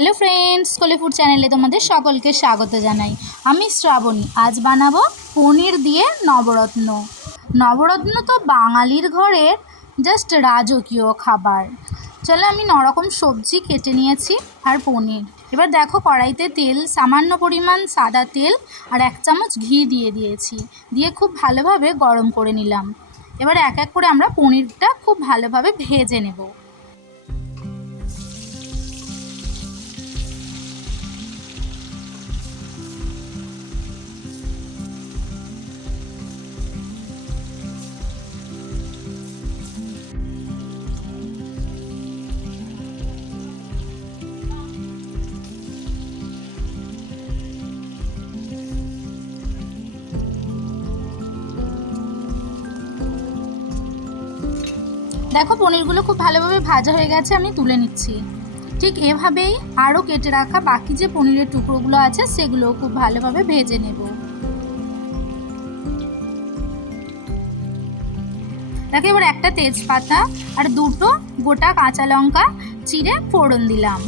Hello friends, কোলে food চ্যানেলে তোমাদের সকলকে স্বাগত জানাই। আমি শ্রাবণী। আজ বানাবো পনির দিয়ে নবরত্ন। নবরত্ন তো বাঙালির ঘরের জাস্ট রাজকীয় খাবার। চলো, আমি নরকম সবজি কেটে নিয়েছি আর পনির। এবার দেখো, কড়াইতে তেল, সামান্য পরিমাণ সাদা তেল আর 1 চামচ ঘি দিয়ে দিয়েছি। দিয়ে খুব ভালোভাবে গরম করে নিলাম। এবার এক এক করে আমরা পনিরটা খুব ভালোভাবে ভেজে নেব। দেখো, পনিরগুলো খুব ভালোভাবে ভাজা হয়ে গেছে, আমি তুলে নিচ্ছি। ঠিক এভাবেই আরও কেটে রাখা বাকি যে পনিরের টুকরোগুলো আছে সেগুলোও খুব ভালোভাবে ভেজে নেব। দেখো, এবার একটা তেজপাতা আর 2টো গোটা কাঁচা লঙ্কা চিড়ে ফোড়ন দিলাম।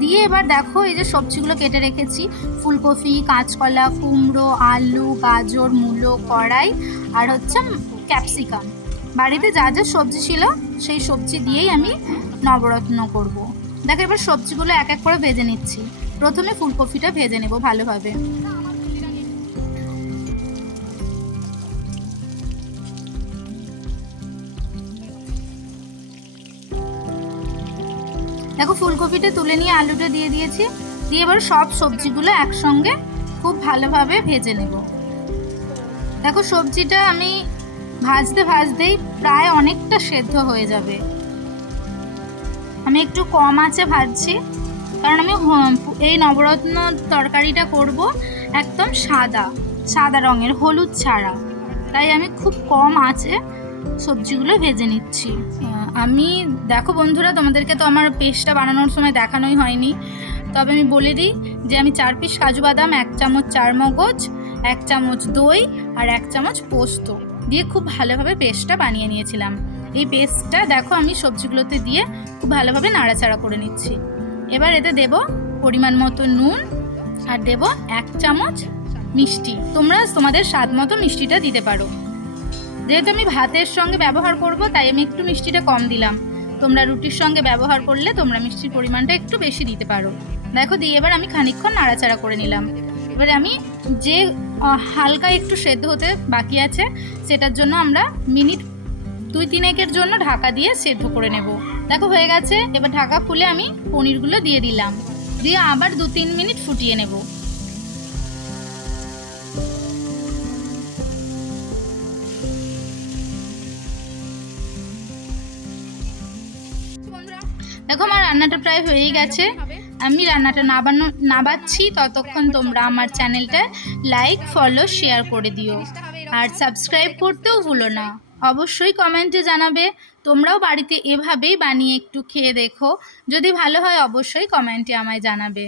দিয়ে এবার দেখো, এই যে সবজিগুলো কেটে রেখেছি, ফুলকপি, কাঁচকলা, কুমড়ো, আলু, গাজর, মূলো, কড়াই আর হচ্ছে ক্যাপসিকাম। বাড়িতে যা যা সবজি ছিল সেই সবজি দিয়েই আমি নবরত্ন করব। দেখো, এবার সবজিগুলো এক এক করে ভেজে নিচ্ছি। প্রথমে ফুলকপিটা ভেজে নেব ভালোভাবে। দেখো, ফুলকপিটা তুলে নিয়ে আলুটা দিয়ে দিয়েছি। দিয়ে এবার সব সবজিগুলো একসঙ্গে খুব ভালোভাবে ভেজে নেব। দেখো, সবজিটা আমি ভাজতে ভাজতেই প্রায় অনেকটা সেদ্ধ হয়ে যাবে। আমি একটু কম আঁচে ভাজছি, কারণ আমি এই নবরত্ন তরকারিটা করব একদম সাদা রঙের, হলুদ ছাড়া। তাই আমি খুব কম আঁচে সবজিগুলো ভেজে নিচ্ছি। আমি দেখো বন্ধুরা, তোমাদেরকে তো আমার পেস্টটা বানানোর সময় দেখানোই হয়নি, তবে আমি বলে দিই যে আমি 4 পিস কাজু বাদাম, 1 চামচ চারমগজ, 1 চামচ দই আর 1 চামচ পোস্ত দিয়ে খুব ভালোভাবে পেস্টটা বানিয়ে নিয়েছিলাম। এই পেস্টটা দেখো আমি সবজিগুলোতে দিয়ে খুব ভালোভাবে নাড়াচাড়া করে নিচ্ছি। এবার এতে দেব পরিমাণ মতো নুন আর দেব 1 চামচ মিষ্টি। তোমরা তোমাদের স্বাদ মতো মিষ্টিটা দিতে পারো। যেহেতু আমি ভাতের সঙ্গে ব্যবহার করব তাই আমি একটু মিষ্টিটা কম দিলাম। তোমরা রুটির সঙ্গে ব্যবহার করলে তোমরা মিষ্টির পরিমাণটা একটু বেশি দিতে পারো। দেখো, দিয়ে এবার আমি খানিকক্ষণ নাড়াচাড়া করে নিলাম। এবারে আমি যে হালকা একটু সেদ্ধ হতে বাকি আছে সেটার জন্য আমরা মিনিট 2-3 জন্য ঢাকা দিয়ে সেদ্ধ করে নেব। দেখো, হয়ে গেছে। এবার ঢাকা খুলে আমি পনিরগুলো দিয়ে দিলাম। দিয়ে আবার 2-3 মিনিট ফুটিয়ে নেব। দেখো, আমার রান্নাটা প্রায় হয়েই গেছে। আমি রান্নাটা নাবাচ্ছি, ততক্ষণ তোমরা আমার চ্যানেলটা লাইক, ফলো, শেয়ার করে দিও। আর সাবস্ক্রাইব করতেও ভুলো না। অবশ্যই কমেন্টে জানাবে তোমরাও বাড়িতে এভাবেই বানিয়ে একটু খেয়ে দেখো। যদি ভালো হয় অবশ্যই কমেন্টে আমায় জানাবে।